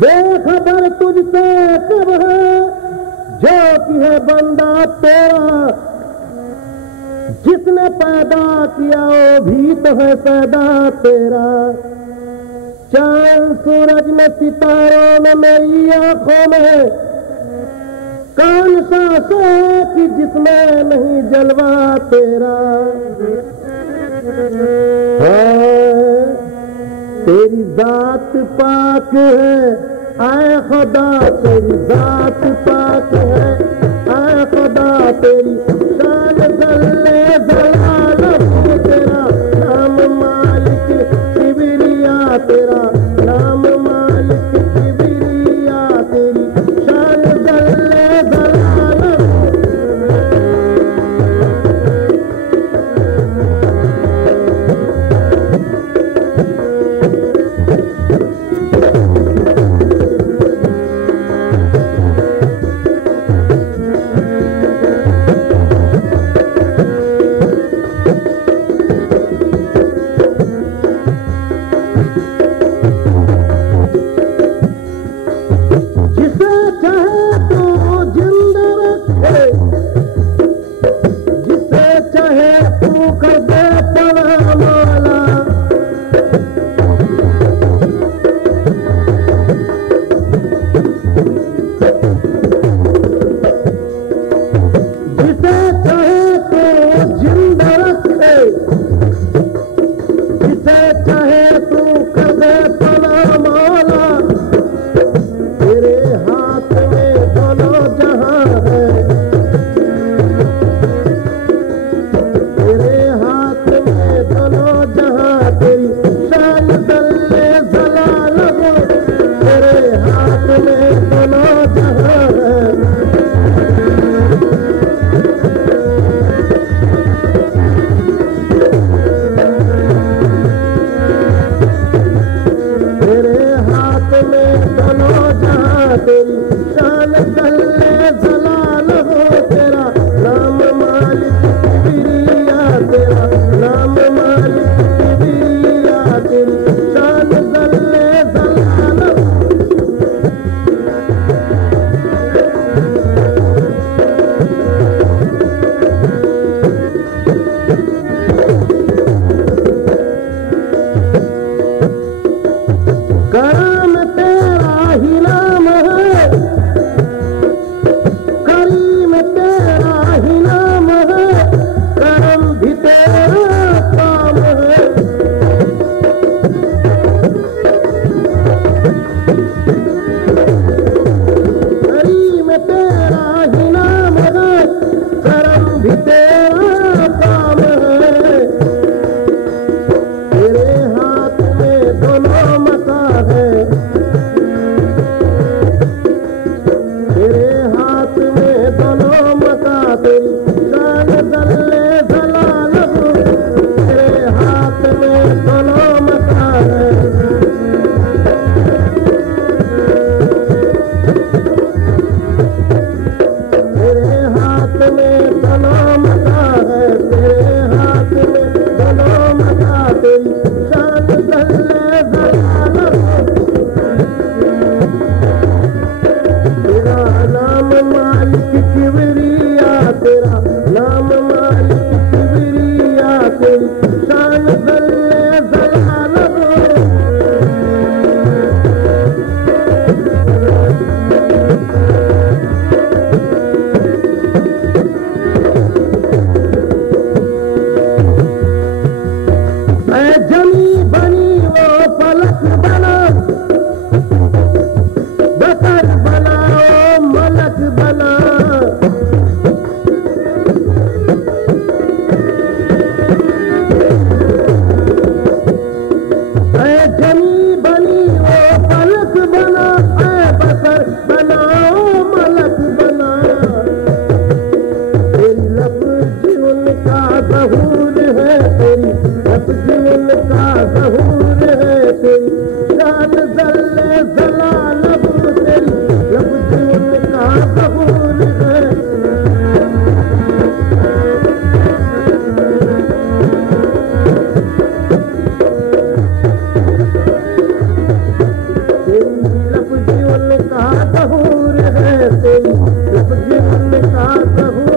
बेखबर तुझसे कब है जो कि है बंदा तेरा, जिसने पैदा किया वो भी तो है पैदा तेरा। चांद सूरज में सितारों में मेरी आंखों में कौन सा है कि जिसमें नहीं जलवा तेरा। तेरी जात पाक है आए खुदा, तेरी जात पाक है आए खुदा, तेरी शान जल्ले जलाल तेरा नाम मालिक किबरिया, तेरा नाम मालिक किबरिया, तेरी शान जल्ले जलाल। प्रभु